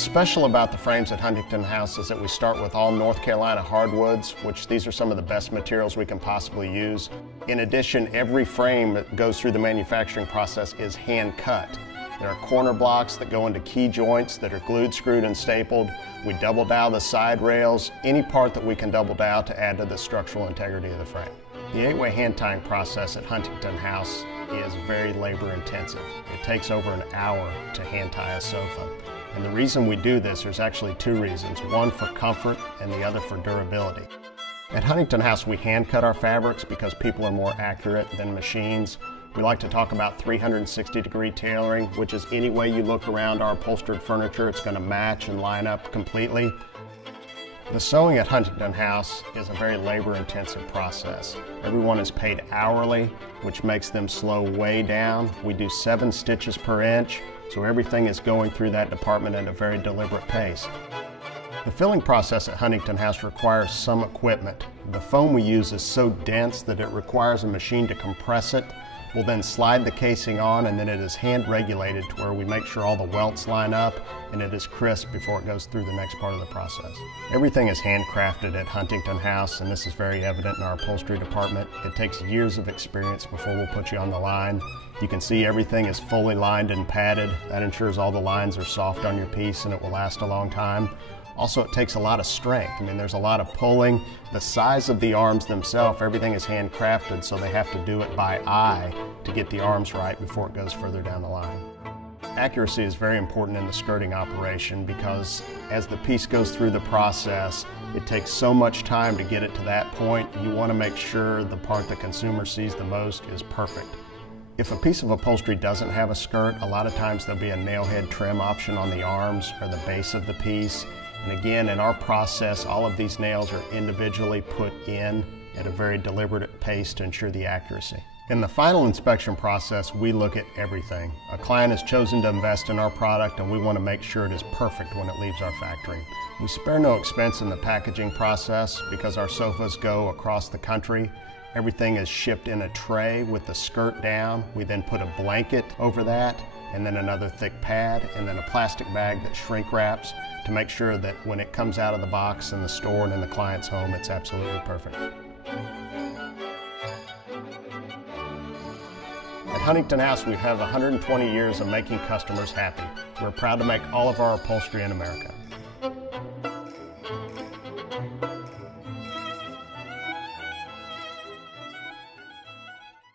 What's special about the frames at Huntington House is that we start with all North Carolina hardwoods, which these are some of the best materials we can possibly use. In addition, every frame that goes through the manufacturing process is hand cut. There are corner blocks that go into key joints that are glued, screwed, and stapled. We double dowel the side rails, any part that we can double dowel to add to the structural integrity of the frame. The 8-way hand tying process at Huntington House is very labor intensive. It takes over an hour to hand tie a sofa. And the reason we do this, there's actually two reasons. One for comfort and the other for durability. At Huntington House, we hand cut our fabrics because people are more accurate than machines. We like to talk about 360-degree tailoring, which is any way you look around our upholstered furniture, it's going to match and line up completely. The sewing at Huntington House is a very labor-intensive process. Everyone is paid hourly, which makes them slow way down. We do 7 stitches per inch, so everything is going through that department at a very deliberate pace. The filling process at Huntington House requires some equipment. The foam we use is so dense that it requires a machine to compress it. We'll then slide the casing on, and then it is hand regulated to where we make sure all the welts line up and it is crisp before it goes through the next part of the process. Everything is handcrafted at Huntington House, and this is very evident in our upholstery department. It takes years of experience before we'll put you on the line. You can see everything is fully lined and padded. That ensures all the lines are soft on your piece and it will last a long time. Also, it takes a lot of strength. I mean, there's a lot of pulling. The size of the arms themselves, everything is handcrafted, so they have to do it by eye to get the arms right before it goes further down the line. Accuracy is very important in the skirting operation because as the piece goes through the process, it takes so much time to get it to that point. You want to make sure the part the consumer sees the most is perfect. If a piece of upholstery doesn't have a skirt, a lot of times there'll be a nail head trim option on the arms or the base of the piece. And again, in our process, all of these nails are individually put in at a very deliberate pace to ensure the accuracy. In the final inspection process, we look at everything. A client has chosen to invest in our product, and we want to make sure it is perfect when it leaves our factory. We spare no expense in the packaging process because our sofas go across the country. Everything is shipped in a tray with the skirt down. We then put a blanket over that, and then another thick pad, and then a plastic bag that shrink wraps to make sure that when it comes out of the box in the store and in the client's home, it's absolutely perfect. At Huntington House, we have 120 years of making customers happy. We're proud to make all of our upholstery in America.